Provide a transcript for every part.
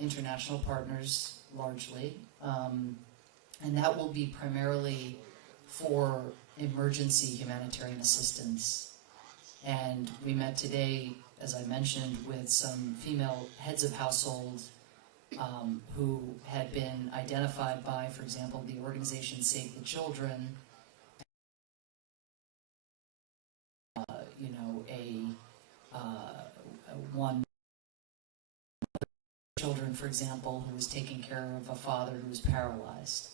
international partners largely, and that will be primarily for emergency humanitarian assistance. And we met today, as I mentioned, with some female heads of household who had been identified by, for example, the organization Save the Children, one children, for example, who was taking care of a father who was paralyzed.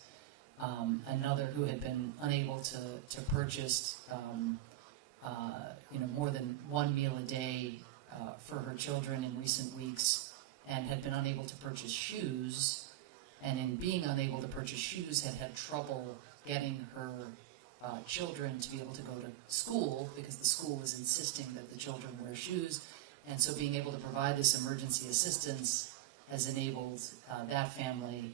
Another who had been unable to purchase more than one meal a day for her children in recent weeks, and had been unable to purchase shoes, and in being unable to purchase shoes had trouble getting her children to be able to go to school because the school was insisting that the children wear shoes. And so being able to provide this emergency assistance has enabled that family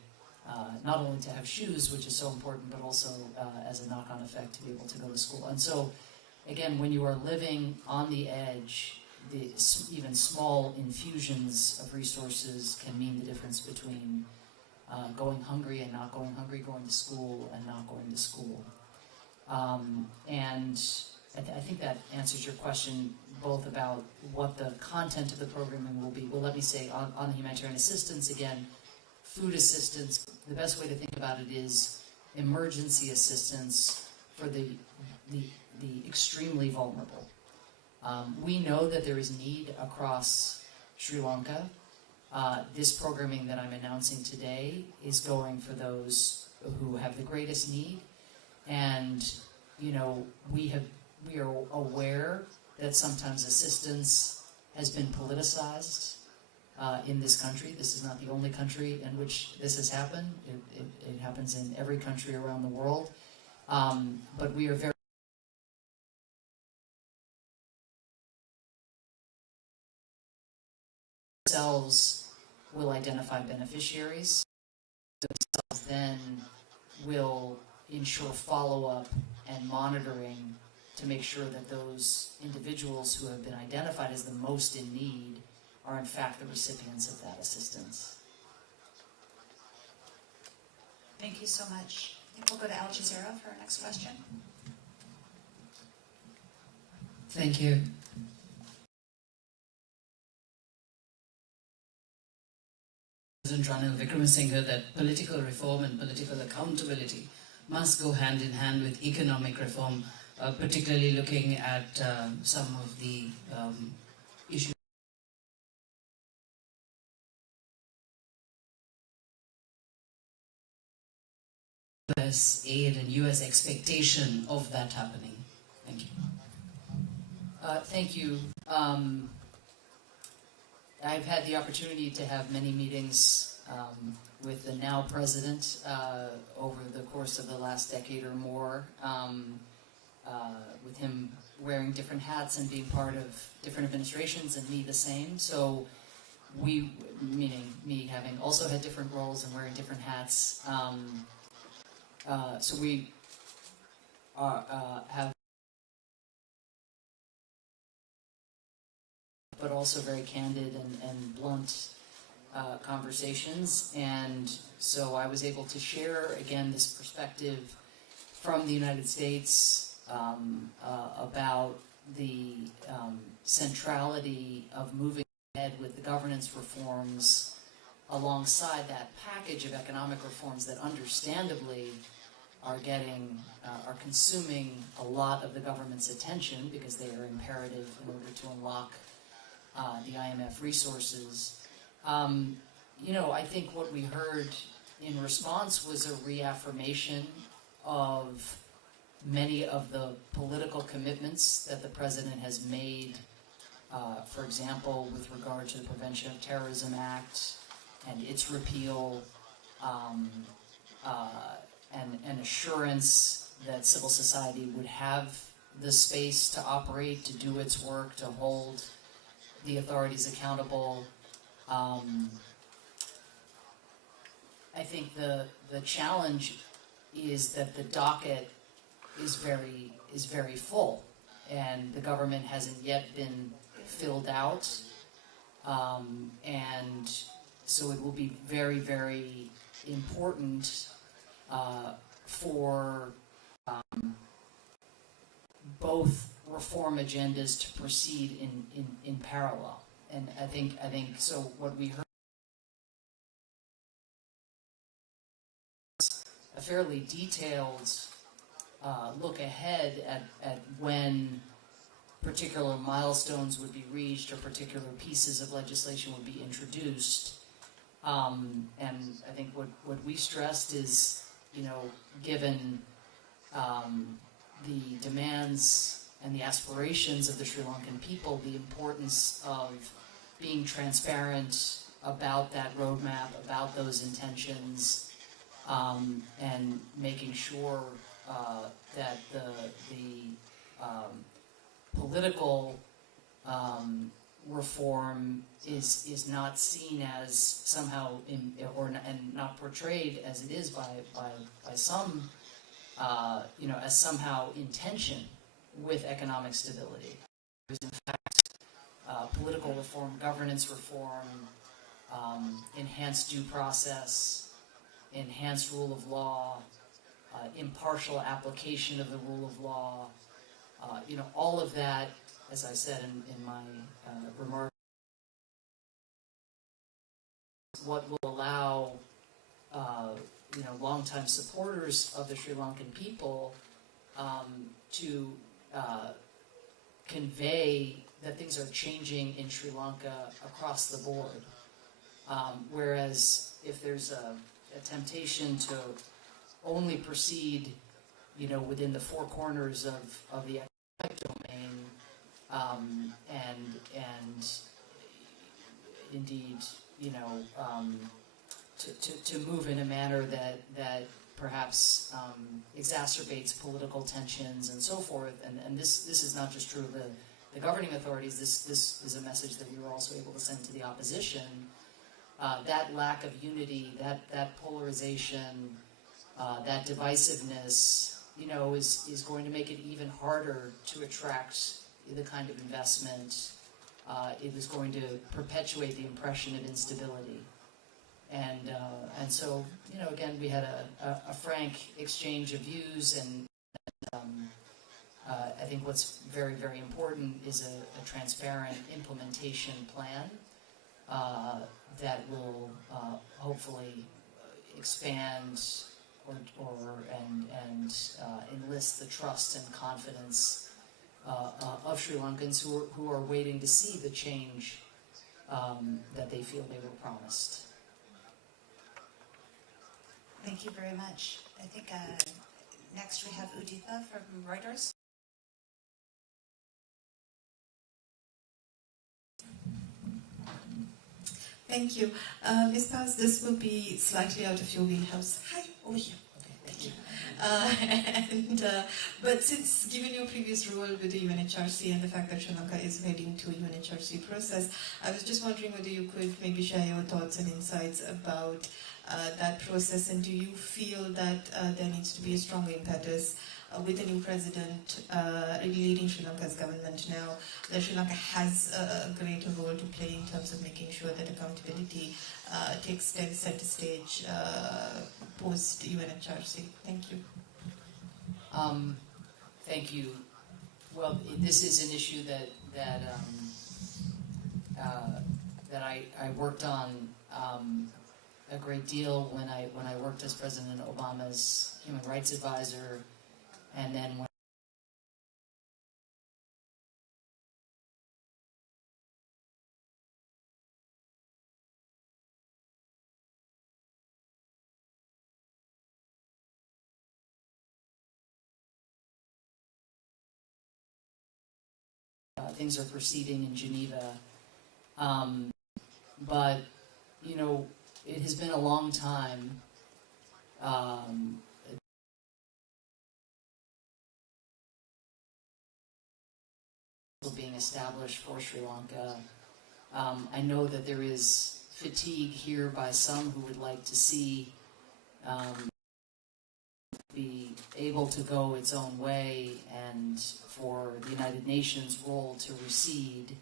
not only to have shoes, which is so important, but also as a knock-on effect to be able to go to school. And so, again, when you are living on the edge, even small infusions of resources can mean the difference between going hungry and not going hungry, going to school and not going to school. And I think that answers your question both about what the content of the programming will be. Well, let me say, on the humanitarian assistance, again, food assistance, the best way to think about it is emergency assistance for the extremely vulnerable. We know that there is need across Sri Lanka. This programming that I'm announcing today is going for those who have the greatest need. And, we are aware that sometimes assistance has been politicized in this country. This is not the only country in which this has happened. It happens in every country around the world. But we are very themselves will identify beneficiaries. Themselves then will ensure follow-up and monitoring to make sure that those individuals who have been identified as the most in need are in fact the recipients of that assistance. Thank you so much. I think we'll go to Al Jazeera for our next question. Thank you. President Ranil Wickremesinghe that political reform and political accountability must go hand in hand with economic reform, particularly looking at some of the issues. US aid and US expectation of that happening. Thank you. Thank you. I've had the opportunity to have many meetings with the now president over the course of the last decade or more, with him wearing different hats and being part of different administrations, and me the same. So we, meaning me having also had different roles and wearing different hats, so we have, but also very candid and blunt conversations. And so I was able to share, again, this perspective from the United States about the centrality of moving ahead with the governance reforms alongside that package of economic reforms that understandably are consuming a lot of the government's attention because they are imperative in order to unlock the IMF resources. I think what we heard in response was a reaffirmation of many of the political commitments that the president has made, for example, with regard to the Prevention of Terrorism Act and its repeal, and assurance that civil society would have the space to operate, to do its work, to hold the authorities accountable. I think the challenge is that the docket is very full, and the government hasn't yet been filled out, and so it will be very, very important for both reform agendas to proceed in parallel. And I think so. What we heard is a fairly detailed look ahead at when particular milestones would be reached or particular pieces of legislation would be introduced. And I think what we stressed is, given the demands and the aspirations of the Sri Lankan people, the importance of being transparent about that roadmap, about those intentions, and making sure that the political reform is not seen as somehow and not portrayed as it is by some as somehow in tension with economic stability. There's in fact political reform, governance reform, enhanced due process, enhanced rule of law, impartial application of the rule of law, all of that, as I said in my remarks, what will allow longtime supporters of the Sri Lankan people to convey that things are changing in Sri Lanka across the board. Whereas if there's a temptation to only proceed, within the four corners of the economic domain, and indeed, to move in a manner that perhaps exacerbates political tensions and so forth. And this is not just true of the governing authorities. This is a message that we were also able to send to the opposition. That lack of unity, that polarization, that divisiveness, is going to make it even harder to attract the kind of investment. It is going to perpetuate the impression of instability. And so, again, we had a frank exchange of views, and I think what's very, very important is a transparent implementation plan that will hopefully expand and enlist the trust and confidence of Sri Lankans who are waiting to see the change that they feel they were promised. Thank you very much. I think next we have Aidh from Reuters. Thank you. Ms. Paz, this will be slightly out of your wheelhouse. Hi, over here. Okay, thank you. But since, given your previous role with the UNHRC and the fact that Sri Lanka is heading to a UNHRC process, I was just wondering whether you could maybe share your thoughts and insights about that process, and do you feel that there needs to be a stronger impetus with a new president leading Sri Lanka's government now, that Sri Lanka has a greater role to play in terms of making sure that accountability takes center stage post UNHRC? Thank you. Thank you. Well, this is an issue that I worked on a great deal when I worked as President Obama's human rights advisor, and then when things are proceeding in Geneva. But, it has been a long time being established for Sri Lanka. I know that there is fatigue here by some who would like to see be able to go its own way and for the United Nations role to recede.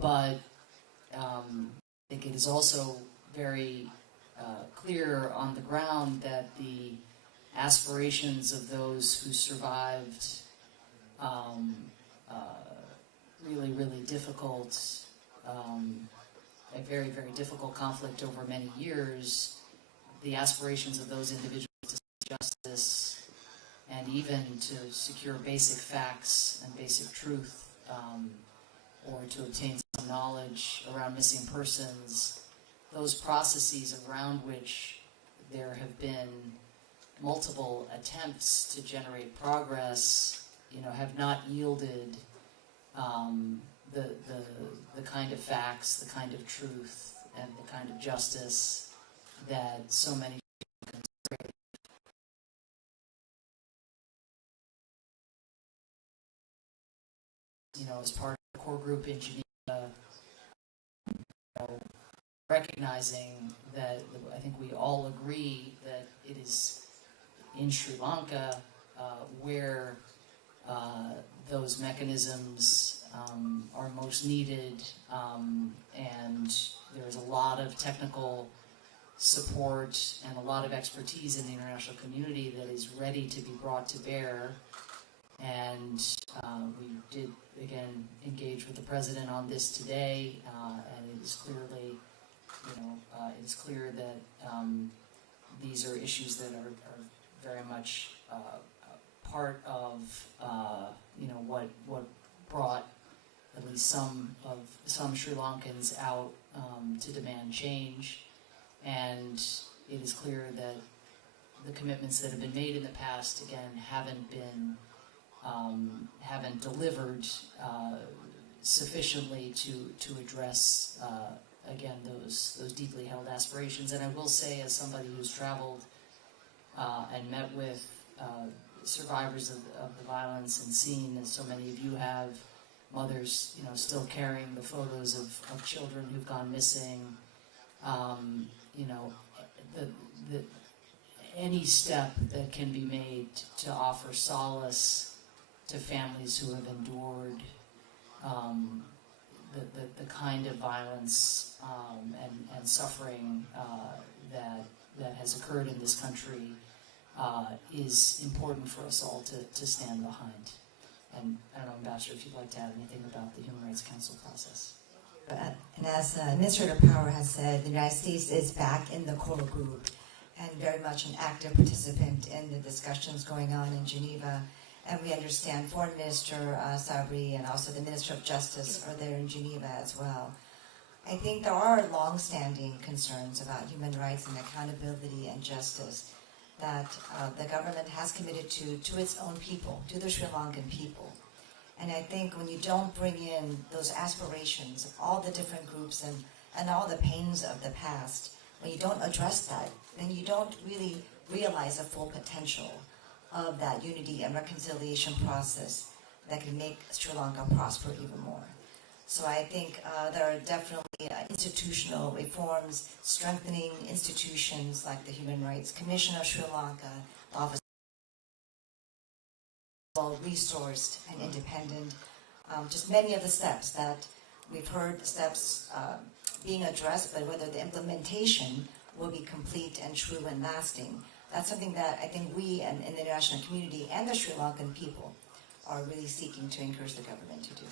But I think it is also very clear on the ground that the aspirations of those who survived really, really difficult, a very, very difficult conflict over many years, the aspirations of those individuals to seek justice and even to secure basic facts and basic truth, or to obtain some knowledge around missing persons, those processes around which there have been multiple attempts to generate progress, have not yielded the kind of facts, the kind of truth, and the kind of justice that so many people consider. As part of the core group in Geneva, recognizing that I think we all agree that it is in Sri Lanka where those mechanisms are most needed, and there's a lot of technical support and a lot of expertise in the international community that is ready to be brought to bear. And we did, again, engage with the President on this today, and it is clearly, it is clear that these are issues that are very much part of, what brought at least some Sri Lankans out to demand change. And it is clear that the commitments that have been made in the past, again, haven't delivered sufficiently to address again those deeply held aspirations. And I will say, as somebody who's traveled and met with survivors of the violence and seen, as so many of you have, mothers still carrying the photos of children who've gone missing, any step that can be made to offer solace to families who have endured the kind of violence and suffering that has occurred in this country is important for us all to stand behind. And I don't know, Ambassador, if you'd like to add anything about the Human Rights Council process. And as Administrator Power has said, the United States is back in the core group and very much an active participant in the discussions going on in Geneva. And we understand Foreign Minister Sabri and also the Minister of Justice are there in Geneva as well. I think there are long-standing concerns about human rights and accountability and justice that the government has committed to its own people, to the Sri Lankan people. And I think when you don't bring in those aspirations of all the different groups and all the pains of the past, when you don't address that, then you don't really realize the full potential of that unity and reconciliation process that can make Sri Lanka prosper even more. So I think there are definitely institutional reforms, strengthening institutions like the Human Rights Commission of Sri Lanka, the Office well-resourced and independent. Just many of the steps that we've heard, the steps being addressed, but whether the implementation will be complete and true and lasting, that's something that I think we and the international community and the Sri Lankan people are really seeking to encourage the government to do.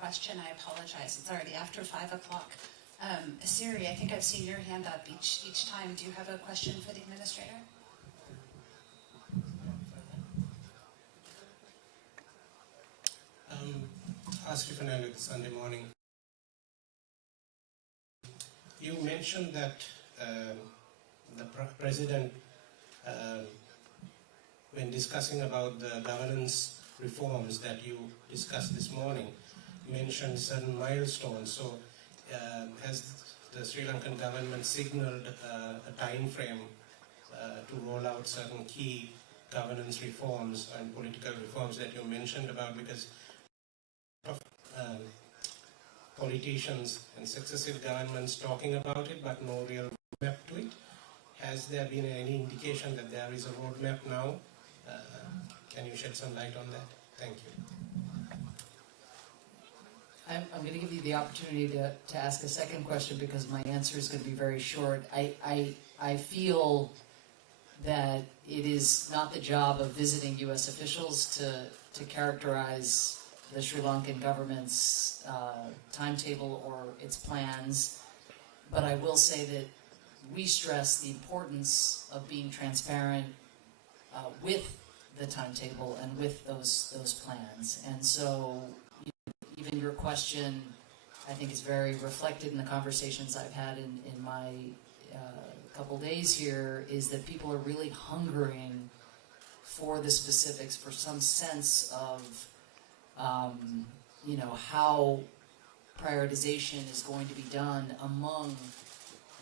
Question, I apologize. It's already after 5 o'clock. Siri, I think I've seen your hand up each time. Do you have a question for the administrator? Stephen Allen, Sunday morning. You mentioned that the president, when discussing about the governance reforms that you discussed this morning, mentioned certain milestones. So has the Sri Lankan government signaled a time frame to roll out certain key governance reforms and political reforms that you mentioned about? Because of politicians and successive governments talking about it, but no real roadmap to it. Has there been any indication that there is a roadmap now? Can you shed some light on that? Thank you. I'm going to give you the opportunity to ask a second question because my answer is going to be very short. I feel that it is not the job of visiting U.S. officials to characterize the Sri Lankan government's timetable or its plans, but I will say that we stress the importance of being transparent with the timetable and with those plans. And so even your question, I think, is very reflected in the conversations I've had in my couple days here, is that people are really hungering for the specifics, for some sense of how prioritization is going to be done among,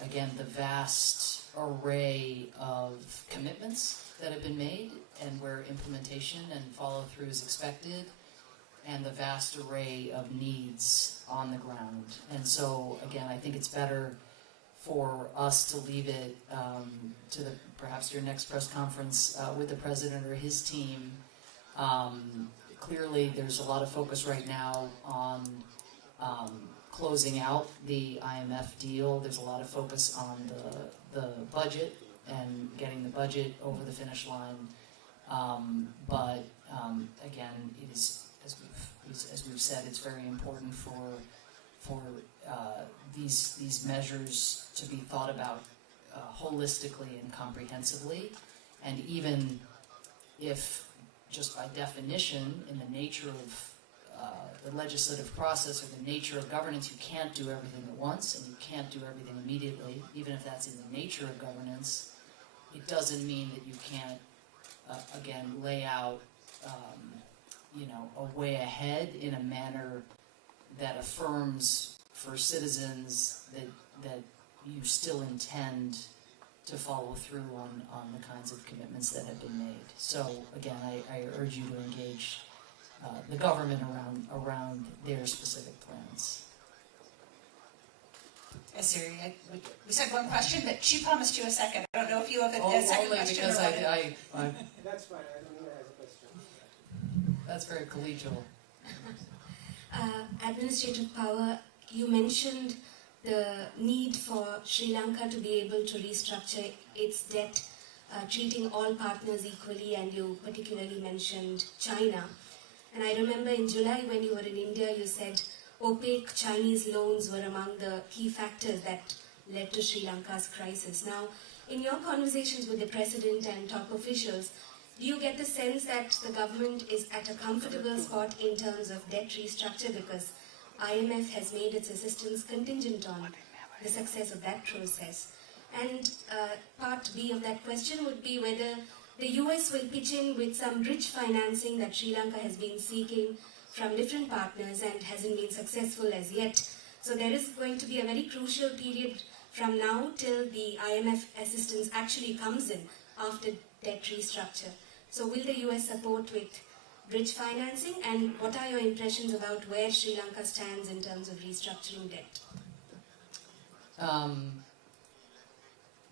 again, the vast array of commitments that have been made and where implementation and follow-through is expected, and the vast array of needs on the ground. And so, again, I think it's better for us to leave it to perhaps your next press conference with the president or his team. Clearly, there's a lot of focus right now on closing out the IMF deal. There's a lot of focus on the budget and getting the budget over the finish line. But again, it is, as we've said, it's very important for these measures to be thought about holistically and comprehensively. And even if, just by definition, in the nature of the legislative process or the nature of governance, you can't do everything at once and you can't do everything immediately, even if that's in the nature of governance, it doesn't mean that you can't, again, lay out a way ahead in a manner that affirms for citizens that you still intend to follow through on the kinds of commitments that have been made. So again, I urge you to engage the government around their specific plans. Siri, we said one question, but she promised you a second. I don't know if you have a second only question. Because I That's fine. I don't know as a question. That's very collegial. Administrative power, you mentioned the need for Sri Lanka to be able to restructure its debt, treating all partners equally, and you particularly mentioned China. And I remember in July when you were in India, you said opaque Chinese loans were among the key factors that led to Sri Lanka's crisis. Now, in your conversations with the president and top officials, do you get the sense that the government is at a comfortable spot in terms of debt restructure, because IMF has made its assistance contingent on the success of that process? And part B of that question would be whether the US will pitch in with some bridge financing that Sri Lanka has been seeking from different partners and hasn't been successful as yet. So there is going to be a very crucial period from now till the IMF assistance actually comes in after debt restructure. So will the US support with bridge financing, and what are your impressions about where Sri Lanka stands in terms of restructuring debt?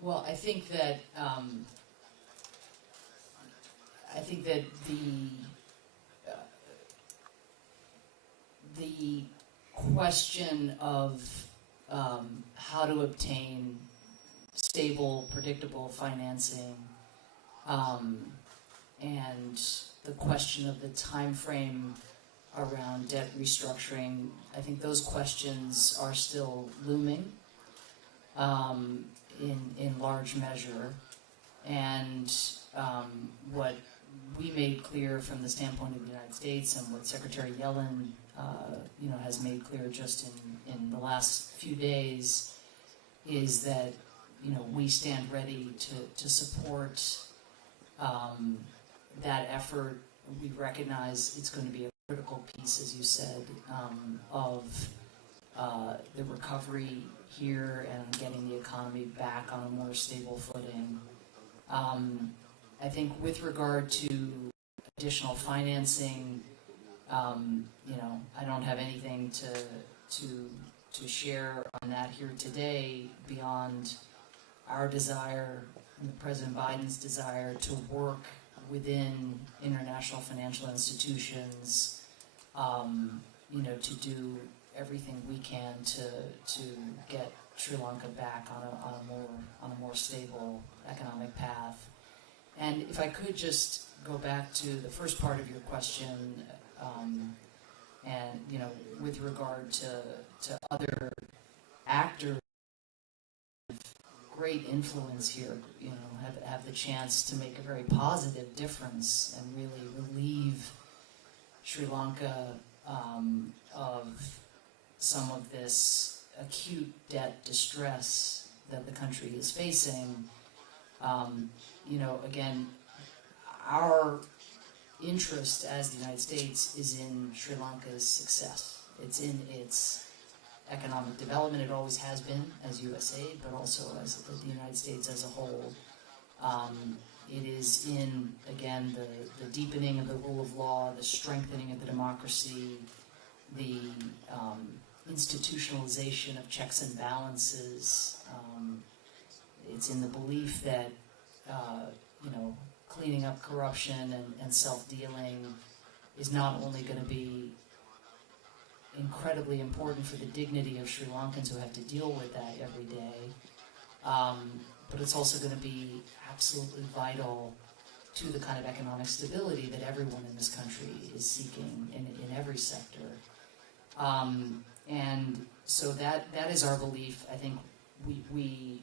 Well, I think that the question of how to obtain stable, predictable financing, and the question of the time frame around debt restructuring, I think those questions are still looming in large measure. And what we made clear from the standpoint of the United States, and what Secretary Yellen has made clear just in the last few days, is that we stand ready to support that effort. We recognize it's going to be a critical piece, as you said, of the recovery here and getting the economy back on a more stable footing. I think with regard to additional financing, I don't have anything to share on that here today beyond our desire and President Biden's desire to work within international financial institutions, to do everything we can to get Sri Lanka back on a more stable economic path. And if I could just go back to the first part of your question, and with regard to other actors, great influence here, have the chance to make a very positive difference and really relieve Sri Lanka of some of this acute debt distress that the country is facing. Again, our interest as the United States is in Sri Lanka's success. It's in its economic development. It always has been as USAID, but also as the United States as a whole. It is in, again, the deepening of the rule of law, the strengthening of the democracy, the institutionalization of checks and balances. It's in the belief that cleaning up corruption and self-dealing is not only going to be incredibly important for the dignity of Sri Lankans who have to deal with that every day, but it's also going to be absolutely vital to the kind of economic stability that everyone in this country is seeking in every sector. And so that is our belief. I think we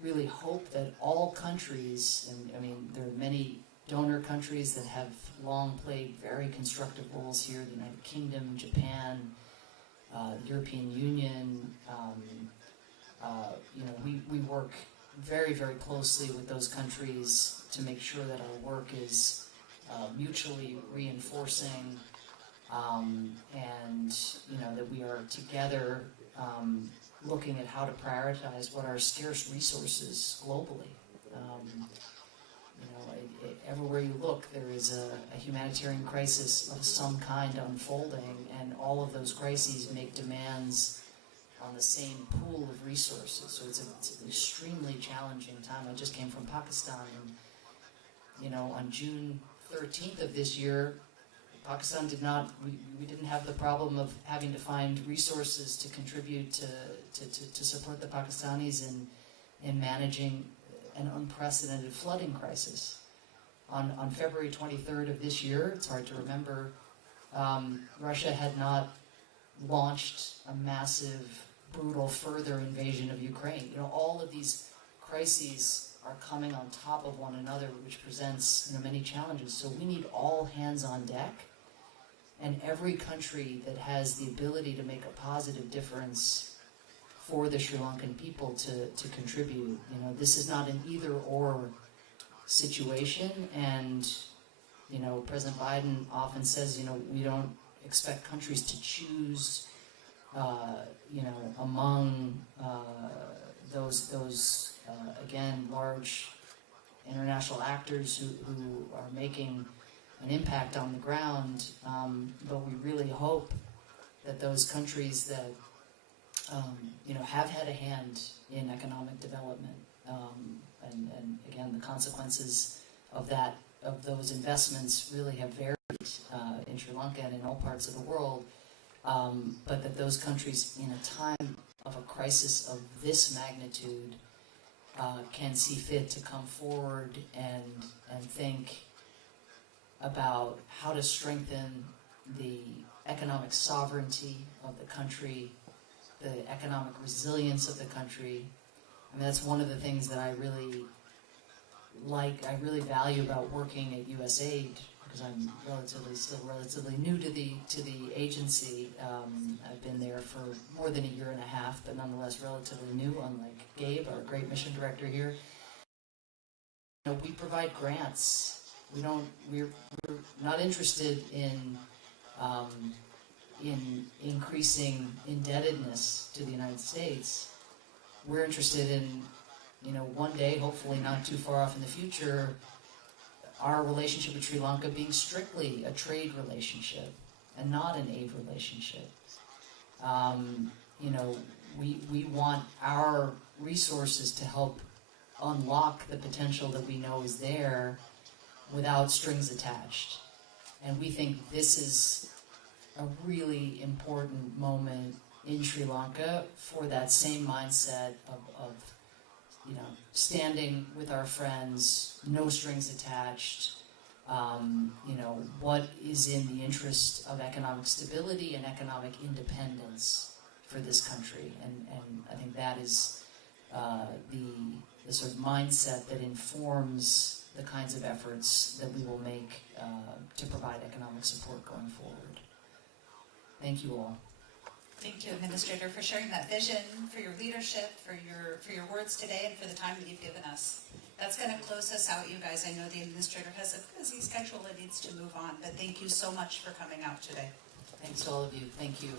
really hope that all countries, and I mean there are many donor countries that have long played very constructive roles here, the United Kingdom, Japan, the European Union. We work very, very closely with those countries to make sure that our work is mutually reinforcing, and that we are together looking at how to prioritize what are scarce resources globally. Everywhere you look, there is a humanitarian crisis of some kind unfolding, and all of those crises make demands on the same pool of resources. So it's an extremely challenging time. I just came from Pakistan, and on June 13th of this year, Pakistan we didn't have the problem of having to find resources to contribute to support the Pakistanis in managing an unprecedented flooding crisis. On February 23rd of this year, it's hard to remember, Russia had not launched a massive, brutal further invasion of Ukraine. All of these crises are coming on top of one another, which presents many challenges. So we need all hands on deck, and every country that has the ability to make a positive difference for the Sri Lankan people to contribute. This is not an either-or situation, and President Biden often says, we don't expect countries to choose, among those again, large international actors who are making an impact on the ground, but we really hope that those countries that have had a hand in economic development, and again, the consequences of those investments really have varied in Sri Lanka and in all parts of the world, but that those countries, in a time of a crisis of this magnitude, can see fit to come forward and think about how to strengthen the economic sovereignty of the country, the economic resilience of the country. I mean, that's one of the things that I really value about working at USAID, because I'm still relatively new to the agency. I've been there for more than a year and a half, but nonetheless relatively new, unlike Gabe, our great mission director here. We provide grants. We're not interested in increasing indebtedness to the United States. We're interested in, one day, hopefully not too far off in the future, our relationship with Sri Lanka being strictly a trade relationship and not an aid relationship. We want our resources to help unlock the potential that we know is there without strings attached. And we think this is a really important moment in Sri Lanka for that same mindset of standing with our friends, no strings attached, what is in the interest of economic stability and economic independence for this country. And I think that is the sort of mindset that informs the kinds of efforts that we will make to provide economic support going forward. Thank you all. Thank you, Administrator, for sharing that vision, for your leadership, for your words today, and for the time that you've given us. That's going to close us out, you guys. I know the Administrator has a busy schedule and needs to move on, but thank you so much for coming out today. Thanks to all of you. Thank you.